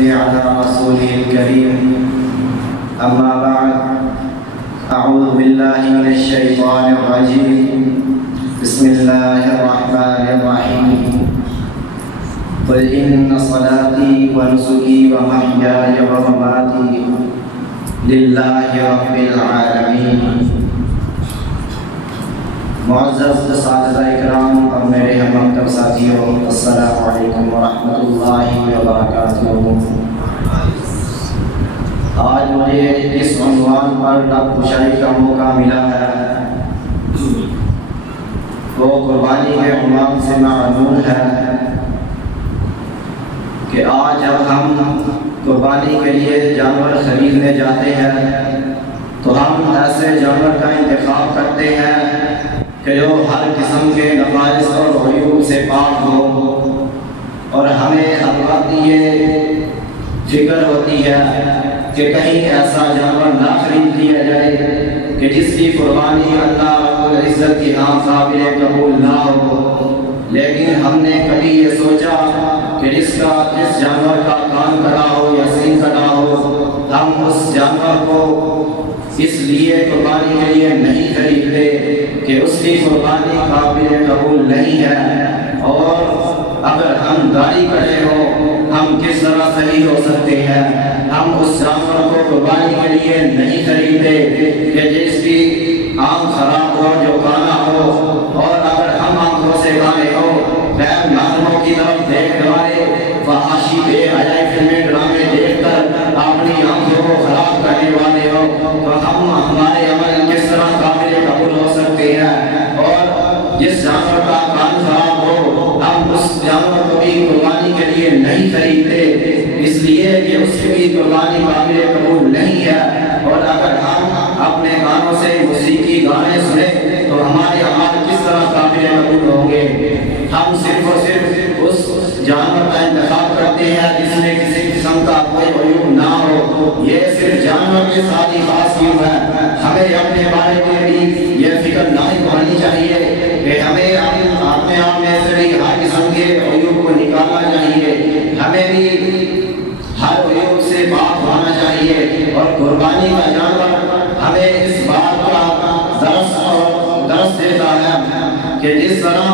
صل على رسوله الكريم. أما بعد، أعوذ بالله من الشيطان الرجيم. بسم الله الرحمن الرحيم. قل إن صلاتي ونسكي ومحياي ومماتي لله رب العالمين. معزز اساتذہ اکرام اور میرے ہم مکتب ساتھیوں، السلام علیکم ورحمۃ اللہ وبرکاتہ. آج مجھے اس عنوان پر لب کشائی کا موقع ملا ہے، وہ قربانی کے عنوان سے معلوم ہے کہ آج جب ہم قربانی کے لیے جانور خریدنے جاتے ہیں تو ہم ایسے جانور کا انتخاب کرتے ہیں کہ جو ہر قسم کے نقائص اور عیوب سے پاک ہو، اور ہمیں ہر وقت یہ فکر ہوتی ہے کہ کہیں ایسا جانور نہ خرید لیا جائے کہ جس کی قربانی اللہ رب العزت کی ہاں قابل قبول نہ ہو. لیکن ہم نے کبھی یہ سوچا کہ جس جانور کا کان کٹا ہو یا سینگ کٹا ہو، ہم اس جانور کو اس لیے قربانی کے لیے نہیں خریدتے کہ اس کی قربانی قابل قبول نہیں ہے، اور اگر ہم داڑھی کٹے ہو ہم کس طرح صحیح ہو سکتے ہیں. ہم اس جانور کو قربانی کے لیے نہیں خریدتے کہ جس کی آنکھ خراب ہو، جو کانا ہو، اور اگر ہم آنکھوں سے کانے ہو، غیر محرموں کی طرف دیکھ والے فحاشی بے حیائی فلمیں ڈرامے دیکھ کر اپنی آنکھوں کو خراب کرنے والے ہو، تو ہمارے عمل کس طرح قابل قبول ہو سکتے ہیں. اور جس جانور کا کان خراب ہو ہم اس جانور کو بھی قربانی کے لیے نہیں خریدتے، اس لیے کہ اس کی قربانی قابل قبول نہیں ہے. اور اگر ہم اپنے کانوں سے موسیقی گانے سنیں تو ہمارے عمل کس طرح قابل قبول ہوں گے. ہم صرف اور صرف اس جانور کا انتخاب کرتے ہیں جس میں کسی قسم کا کوئی عیوب نہ ہو. یہ صرف جانور کے ساتھ ہی خاص کیوں ہے. ہمیں اپنے بارے میں بھی یہ فکر نہیں ہونی چاہیے کہ ہمیں اپنے آپ میں سے بھی ہر قسم کے عیوب کو نکالنا چاہیے. ہمیں بھی ہر عیوب سے پاک ہونا چاہیے، اور قربانی کا جانور ہمیں اس بات کا درس دیتا ہے کہ جس طرح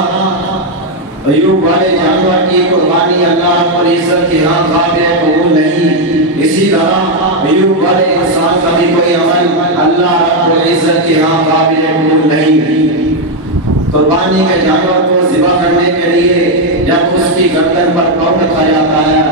عیوب والے جانور کی قربانی اللہ رب العزت کی ہاں قابل قبول نہیں، اسی طرح عیوب والے انسان کا بھی کوئی عمل اللہ رب العزت کی ہاں قابل قبول نہیں. قربانی کے جانور کو ذبح کرنے کے لیے جب اس کی گردن پر کون رکھا جاتا ہے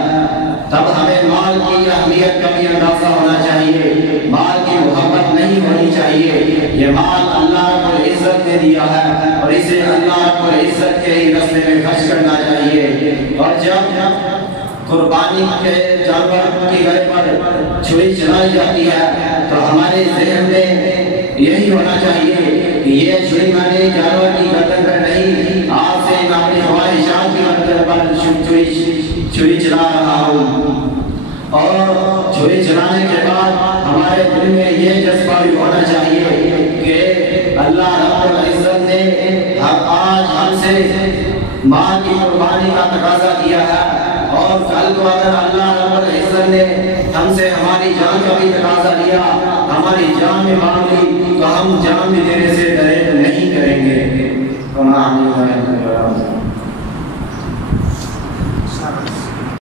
تب ہمیں مال کی اہمیت کا بھی اندازہ ہونا چاہیے. مال کی محبت نہیں ہونی چاہیے. یہ مال اللہ رب العزت نے دیا ہے اور اسے اللہ رب العزت کے ہی راستے میں خرچ کرنا چاہیے. اور جب قربانی کے جانور کی گلے پر چھری چلائی جاتی ہے تو ہمارے ذہن میں یہی ہونا چاہیے کہ یہ چھری میں نے جانور کی گردن پر نہیں، آپ سے میں اپنی خواہشات کی گردن پر چھری چلا رہا ہوں. اور چھری چلانے کے بعد ہمارے دل میں یہ جذبہ بھی ہونا چاہیے کہ اللہ رب العزت نے آج ہم سے مال کی قربانی کا تقاضا کیا ہے، اور کل کو اگر اللہ رب العزت نے ہم سے ہماری جان کا بھی تقاضا لیا، ہماری جان میں مانگ لی، تو ہم جان بھی دینے سے ڈرے نہیں کریں گے.